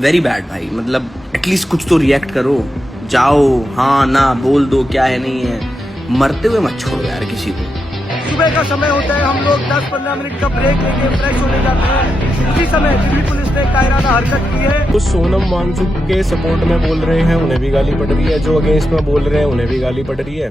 Very bad भाई। मतलब at least कुछ तो रिएक्ट करो, जाओ हाँ ना बोल दो, क्या है नहीं है, मरते हुए मत छोड़ो यार किसी को। सुबह का समय होता है, हम लोग 10-15 मिनट का ब्रेक लेके फ्रेश होने जाते हैं। उसी समय दिल्ली पुलिस ने कायराना हरकत की है। कुछ सोनम वांगचुक के सपोर्ट में बोल रहे हैं, उन्हें भी गाली पड़ रही है। जो अगेंस्ट में बोल रहे हैं उन्हें भी गाली पड़ रही है।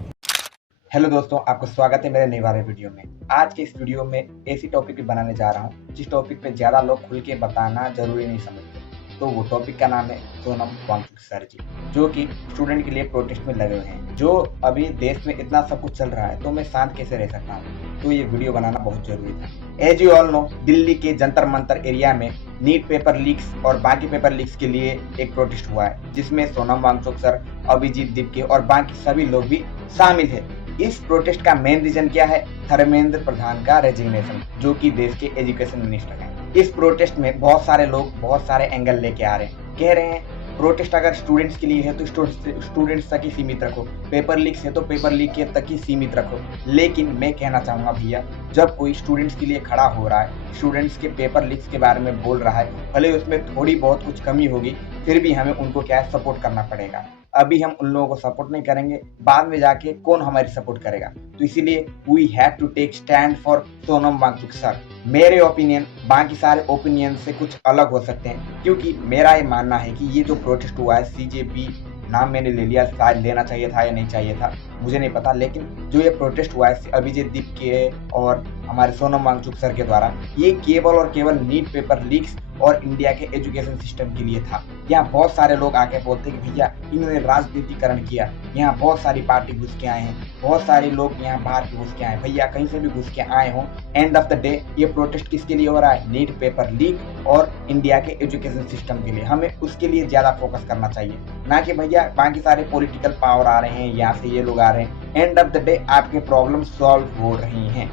हेलो दोस्तों, आपको स्वागत है मेरे नए वाले वीडियो में। आज के इस वीडियो में ऐसी टॉपिक पे बनाने जा रहा हूँ जिस टॉपिक पे ज़्यादा लोग खुल के बताना जरूरी नहीं समझते। तो वो टॉपिक का नाम है सोनम वांगचुक सर जी, जो कि स्टूडेंट के लिए प्रोटेस्ट में लगे हुए हैं। जो अभी देश में इतना सब कुछ चल रहा है तो मैं शांत कैसे रह सकता हूँ, तो ये वीडियो बनाना बहुत जरूरी था। As you all know, Delhi के जंतर मंतर एरिया में नीट पेपर लीक्स और बाकी पेपर लीक्स के लिए एक प्रोटेस्ट हुआ है, जिसमें सोनम वांगचुक सर, अभिजीत दीपके और बाकी सभी लोग भी शामिल है। इस प्रोटेस्ट का मेन रीजन क्या है? धर्मेंद्र प्रधान का रेजिग्नेशन, जो कि देश के एजुकेशन मिनिस्टर हैं। इस प्रोटेस्ट में बहुत सारे लोग बहुत सारे एंगल लेके आ रहे हैं। कह रहे हैं प्रोटेस्ट अगर स्टूडेंट्स के लिए है तो स्टूडेंट्स तक ही सीमित रखो, पेपर लीक्स है तो पेपर लीक के तक ही सीमित रखो। लेकिन मैं कहना चाहूँगा भैया, जब कोई स्टूडेंट्स के लिए खड़ा हो रहा है, स्टूडेंट्स के पेपर लीक्स के बारे में बोल रहा है, भले उसमें थोड़ी बहुत कुछ कमी होगी, फिर भी हमें उनको क्या है, सपोर्ट करना पड़ेगा। अभी हम उन लोगों को सपोर्ट नहीं करेंगे, बाद में जाके कौन हमारी सपोर्ट करेगा? तो इसीलिए we have to take stand for Sonam Wangchuk sir. मेरे ओपिनियन बाकी सारे ओपिनियन से कुछ अलग हो सकते हैं, क्योंकि मेरा ये मानना है कि ये जो प्रोटेस्ट हुआ है, सीजेपी नाम मैंने ले लिया, शायद लेना चाहिए था या नहीं चाहिए था मुझे नहीं पता, लेकिन जो ये प्रोटेस्ट हुआ है अभिजीत दीपके और हमारे सोनम वांगचुक सर के द्वारा, ये केवल और केवल नीट पेपर लीक्स और इंडिया के एजुकेशन सिस्टम के लिए था। यहाँ बहुत सारे लोग आके बोलते कि भैया इन्होंने राजनीतिकरण किया, यहाँ बहुत सारी पार्टी घुस के आए हैं, बहुत सारे लोग यहाँ बाहर के घुस के आए हैं। भैया कहीं से भी घुस के आए हों, एंड ऑफ द डे ये प्रोटेस्ट किसके लिए हो रहा है? नीट पेपर लीक और इंडिया के एजुकेशन सिस्टम के लिए। हमें उसके लिए ज़्यादा फोकस करना चाहिए, ना कि भैया बाकी सारे पॉलिटिकल पावर आ रहे हैं, यहाँ से ये लोग आ रहे हैं। एंड ऑफ द डे आपके प्रॉब्लम सॉल्व हो रही हैं,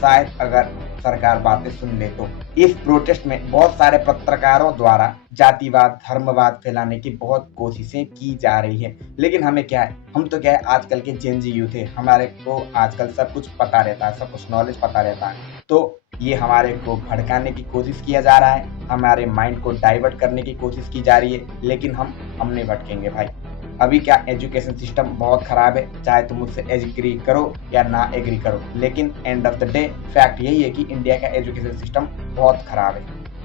शायद अगर सरकार बातें सुन ले तो। इस प्रोटेस्ट में बहुत सारे पत्रकारों द्वारा जातिवाद, धर्मवाद फैलाने की बहुत कोशिशें की जा रही है, लेकिन हमें क्या है, हम तो क्या है आजकल के जेनजी यूथ है, हमारे को आजकल सब कुछ पता रहता है, सब कुछ नॉलेज पता रहता है। तो ये हमारे को भड़काने की कोशिश किया जा रहा है, हमारे माइंड को डाइवर्ट करने की कोशिश की जा रही है, लेकिन हम नहीं भटकेंगे भाई। अभी क्या एजुकेशन सिस्टम बहुत खराब है, चाहे तुम मुझसे एग्री करो या ना एग्री करो, लेकिन and of the day fact यही है कि इंडिया का एजुकेशन सिस्टम बहुत खराब है।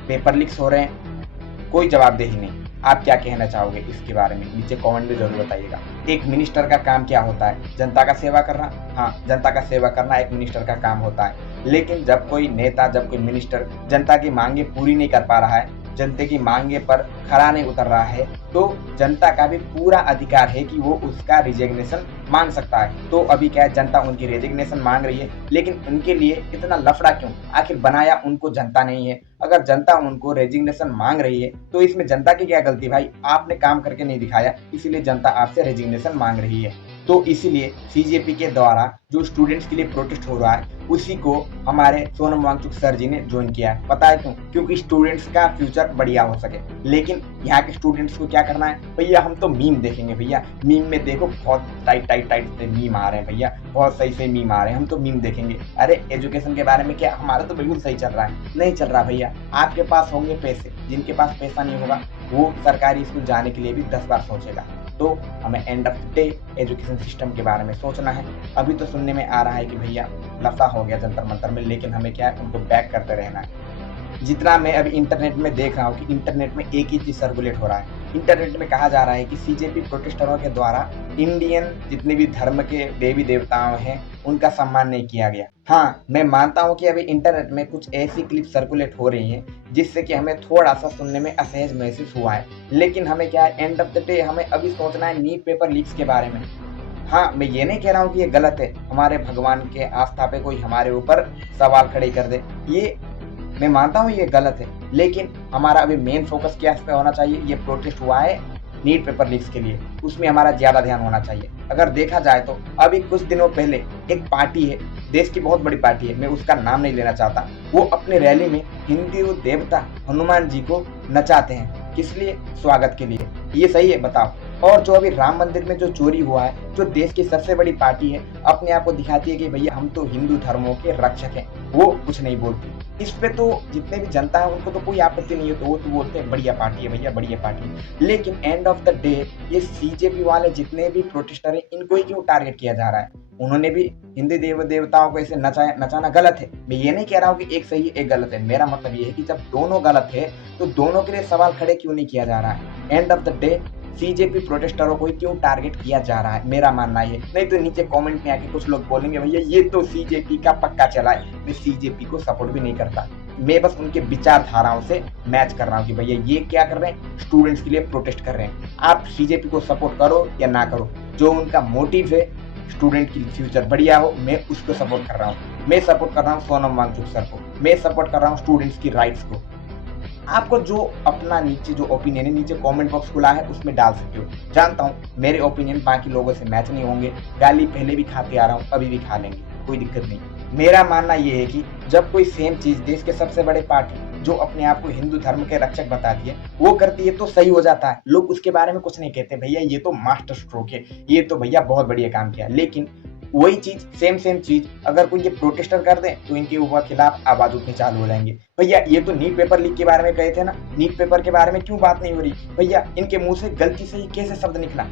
पेपर लीक्स हो रहे हैं, कोई जवाबदेही नहीं। आप क्या कहना चाहोगे इसके बारे में? नीचे कमेंट में जरूर बताइएगा। एक मिनिस्टर का काम क्या होता है? जनता का सेवा करना। हाँ, जनता का सेवा करना एक मिनिस्टर का काम होता है, लेकिन जब कोई नेता, जब कोई मिनिस्टर जनता की मांगे पूरी नहीं कर पा रहा है, जनता की मांगे पर खरा नहीं उतर रहा है, तो जनता का भी पूरा अधिकार है कि वो उसका रिजिग्नेशन मांग सकता है। तो अभी क्या है, जनता उनकी रेजिग्नेशन मांग रही है, लेकिन उनके लिए इतना लफड़ा क्यों? आखिर बनाया उनको जनता नहीं है? अगर जनता उनको रेजिग्नेशन मांग रही है तो इसमें जनता की क्या गलती भाई? आपने काम करके नहीं दिखाया, इसीलिए जनता आपसे रेजिग्नेशन मांग रही है। तो इसीलिए सीजेपी के द्वारा जो स्टूडेंट्स के लिए प्रोटेस्ट हो रहा है, उसी को हमारे सोनम वांगचुक सर जी ने ज्वाइन किया है। पता है क्यों? क्योंकि स्टूडेंट्स का फ्यूचर बढ़िया हो सके। लेकिन यहाँ के स्टूडेंट्स को क्या करना है? भैया हम तो मीम देखेंगे, भैया मीम में देखो बहुत टाइट से मीम आ रहे हैं, भैया बहुत सही से मीम आ रहे हैं, हम तो मीम देखेंगे। अरे एजुकेशन के बारे में क्या, हमारा तो बिल्कुल सही चल रहा है। नहीं चल रहा भैया, आपके पास होंगे पैसे, जिनके पास पैसा नहीं होगा वो सरकारी स्कूल जाने के लिए भी 10 बार सोचेगा। तो हमें and of the day education system के बारे में सोचना है। अभी तो सुनने में आ रहा है कि भैया लफड़ा हो गया जंतर मंतर में, लेकिन हमें क्या है, उनको बैक करते रहना है। जितना मैं अभी इंटरनेट में देख रहा हूँ कि इंटरनेट में एक ही चीज सर्कुलेट हो रहा है। इंटरनेट में कहा जा रहा है कि सीजेपी प्रोटेस्टरों के द्वारा इंडियन जितने भी धर्म के देवी देवताओं हैं उनका सम्मान नहीं किया गया। हाँ, मैं मानता हूँ कि अभी इंटरनेट में कुछ ऐसी क्लिप सर्कुलेट हो रही हैं जिससे कि हमें थोड़ा सा सुनने में असहज महसूस हुआ है, लेकिन हमें क्या है, एंड ऑफ द डे हमें अभी सोचना है नीट पेपर लीक्स के बारे में। हाँ, मैं ये नहीं कह रहा हूँ कि ये गलत है, हमारे भगवान के आस्था पे कोई हमारे ऊपर सवाल खड़े कर दे, ये मैं मानता हूँ ये गलत है, लेकिन हमारा अभी मेन फोकस क्या इस पे होना चाहिए? ये प्रोटेस्ट हुआ है नीट पेपर लीक्स के लिए, उसमें हमारा ज्यादा ध्यान होना चाहिए। अगर देखा जाए तो अभी कुछ दिनों पहले एक पार्टी है, देश की बहुत बड़ी पार्टी है, मैं उसका नाम नहीं लेना चाहता, वो अपने रैली में हिंदू देवता हनुमान जी को नचाते हैं। किस लिए? स्वागत के लिए। ये सही है? बताओ। और जो अभी राम मंदिर में जो चोरी हुआ है, जो देश की सबसे बड़ी पार्टी है, अपने आप को दिखाती है कि भैया हम तो हिंदू धर्मों के रक्षक हैं, वो कुछ नहीं बोलती। इस पे तो जितने भी जनता है उनको तो कोई आपत्ति नहीं है, तो वो तो बोलते हैं बढ़िया पार्टी है भैया, बढ़िया पार्टी है। लेकिन एंड ऑफ द डे ये सीजेपी वाले जितने भी प्रोटेस्टर हैं, इनको ही क्यों टारगेट किया जा रहा है? उन्होंने भी हिंदू देवताओं को ऐसे नचाना गलत है। मैं ये नहीं कह रहा हूँ कि एक सही है एक गलत है, मेरा मतलब ये है कि जब दोनों गलत है तो दोनों के लिए सवाल खड़े क्यों नहीं किया जा रहा है? End of the day CJP प्रोटेस्टरों को ही क्यों टारगेट किया जा रहा है, मेरा मानना ये। नहीं तो नीचे कमेंट में आके कुछ लोग बोलेंगे भैया ये तो सीजेपी का पक्का चला है। मैं सीजेपी को सपोर्ट भी नहीं करता, मैं बस उनके विचारधाराओं से मैच कर रहा हूँ कि भैया ये क्या कर रहे हैं, स्टूडेंट्स के लिए प्रोटेस्ट कर रहे हैं। आप सीजेपी को सपोर्ट करो या ना करो, जो उनका मोटिव है स्टूडेंट की फ्यूचर बढ़िया हो, मैं उसको सपोर्ट कर रहा हूँ। मैं सपोर्ट कर रहा हूँ सोनम वांगचुक सर को, मैं सपोर्ट कर रहा हूँ स्टूडेंट्स की राइट्स को। आपको जो अपना नीचे जो ओपिनियन है, नीचे कमेंट बॉक्स खुला है उसमें डाल सकते हो। जानता हूँ मेरे ओपिनियन बाकी लोगों से मैच नहीं होंगे, गाली पहले भी खाते आ रहा हूँ, अभी भी खा लेंगे, कोई दिक्कत नहीं। मेरा मानना ये है कि जब कोई सेम चीज देश के सबसे बड़े पार्टी जो अपने आप को हिंदू धर्म के रक्षक बताती है वो करती है तो सही हो जाता है, लोग उसके बारे में कुछ नहीं कहते भैया ये तो मास्टर स्ट्रोक है, ये तो भैया बहुत बढ़िया काम किया। लेकिन वही चीज सेम चीज अगर कोई ये प्रोटेस्टर कर दे तो इनके ऊपर खिलाफ आवाज उठनी चालू हो जाएंगे। भैया ये तो नीट पेपर लीक के बारे में कहे थे ना, नीट पेपर के बारे में क्यों बात नहीं हो रही? भैया इनके मुंह से गलती से ही कैसे शब्द निकला,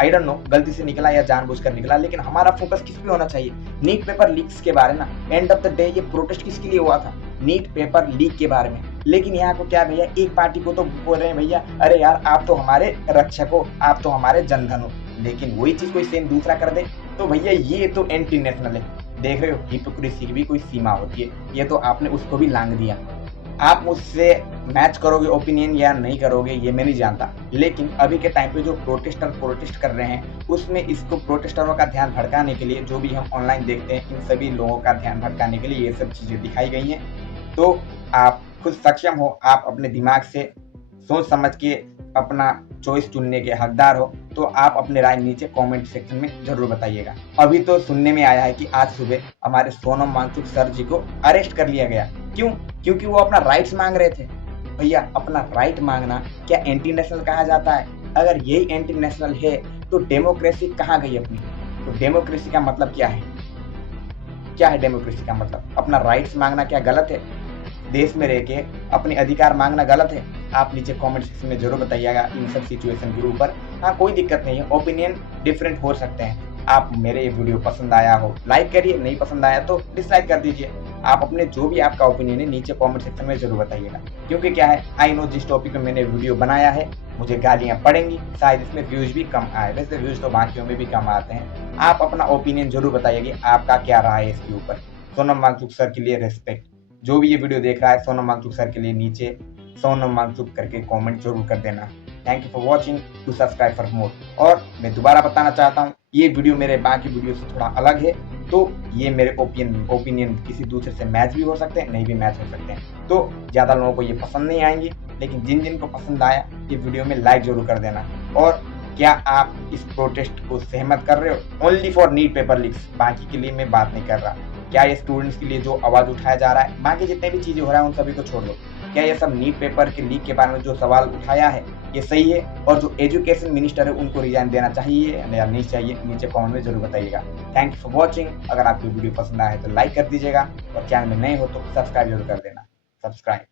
आई डोंट नो, गलती से निकला या जानबूझकर निकला, लेकिन हमारा फोकस किस पे होना चाहिए? नीट पेपर लीक्स के बारे ना। एंड ऑफ द डे ये प्रोटेस्ट किसके लिए हुआ था? नीट पेपर लीक के बारे में। लेकिन यहाँ को क्या भैया, एक पार्टी को तो बोल रहे हैं भैया अरे यार आप तो हमारे रक्षक हो, आप तो हमारे जनधन हो, लेकिन वही चीज कोई सेम दूसरा कर दे तो भैया ये तो एंटी नेशनल है। देख रहे हो हिपोक्रेसी की भी कोई सीमा होती है, ये तो आपने उसको भी लांग दिया। आप मुझसे मैच करोगे ओपिनियन या नहीं करोगे ये मैं नहीं जानता, लेकिन अभी के टाइम पे जो प्रोटेस्टर प्रोटेस्ट कर रहे हैं उसमें इसको प्रोटेस्टरों का ध्यान भटकाने के लिए, जो भी हम ऑनलाइन देखते हैं इन सभी लोगों का ध्यान भटकाने के लिए ये सब चीज़ें दिखाई गई हैं। तो आप खुद सक्षम हो, आप अपने दिमाग से सोच समझ के अपना चॉइस चुनने के हकदार हो, तो आप अपने राय नीचे कमेंट सेक्शन में जरूर बताइएगा। अभी तो सुनने में आया है कि आज सुबह हमारे सोनम वांगचुक सर जी को अरेस्ट कर लिया गया। क्यों? क्योंकि वो अपना राइट्स मांग रहे थे। भैया अपना राइट मांगना क्या एंटी नेशनल कहा जाता है? अगर यही एंटी नेशनल है तो डेमोक्रेसी कहाँ गई अपनी? तो डेमोक्रेसी का मतलब क्या है? क्या है डेमोक्रेसी का मतलब? अपना राइट्स मांगना क्या गलत है? देश में रह के अपने अधिकार मांगना गलत है? आप नीचे कमेंट सेक्शन में जरूर बताइएगा इन सब सिचुएशन के ऊपर। हाँ कोई दिक्कत नहीं है, ओपिनियन डिफरेंट हो सकते हैं। आप मेरे ये वीडियो पसंद आया हो लाइक करिए, नहीं पसंद आया तो डिसलाइक कर दीजिए। आप अपने जो भी आपका ओपिनियन है नीचे कमेंट सेक्शन में जरूर बताइएगा, क्योंकि क्या है आई नो जिस टॉपिक में मैंने वीडियो बनाया है मुझे गालियाँ पड़ेंगी, शायद इसमें व्यूज भी कम आए, वैसे व्यूज तो बाकियों में भी कम आते हैं। आप अपना ओपिनियन जरूर बताइएगा आपका क्या रहा है इसके ऊपर। सोनम वांगचुक सर के लिए रेस्पेक्ट। जो भी ये वीडियो देख रहा है सोनम वांगचुक सर के लिए नीचे सोनम वांगचुक करके कमेंट जरूर कर देना। Thank you for watching, to subscribe for more. और मैं दोबारा बताना चाहता हूँ ये वीडियो मेरे बाकी वीडियो से थोड़ा अलग है, तो ये मेरे ओपिनियन किसी दूसरे से मैच भी हो सकते हैं, नहीं भी मैच हो सकते हैं, तो ज़्यादा लोगों को ये पसंद नहीं आएंगे। लेकिन जिन जिन को पसंद आया ये वीडियो में लाइक जरूर कर देना। और क्या आप इस प्रोटेस्ट को सहमत कर रहे हो? Only for NEET paper leaks, बाकी के लिए मैं बात नहीं कर रहा। क्या ये स्टूडेंट्स के लिए जो आवाज़ उठाया जा रहा है, बाकी जितने भी चीज़ें हो रहा है उन सभी को छोड़ दो, क्या ये सब नीट पेपर के लीक के बारे में जो सवाल उठाया है ये सही है? और जो एजुकेशन मिनिस्टर है उनको रिजाइन देना चाहिए या नहीं चाहिए? नीचे कमेंट में जरूर बताइएगा। Thank you for watching. अगर आपको वीडियो पसंद आया है तो लाइक कर दीजिएगा और चैनल में नए हो तो सब्सक्राइब जरूर कर देना। सब्सक्राइब।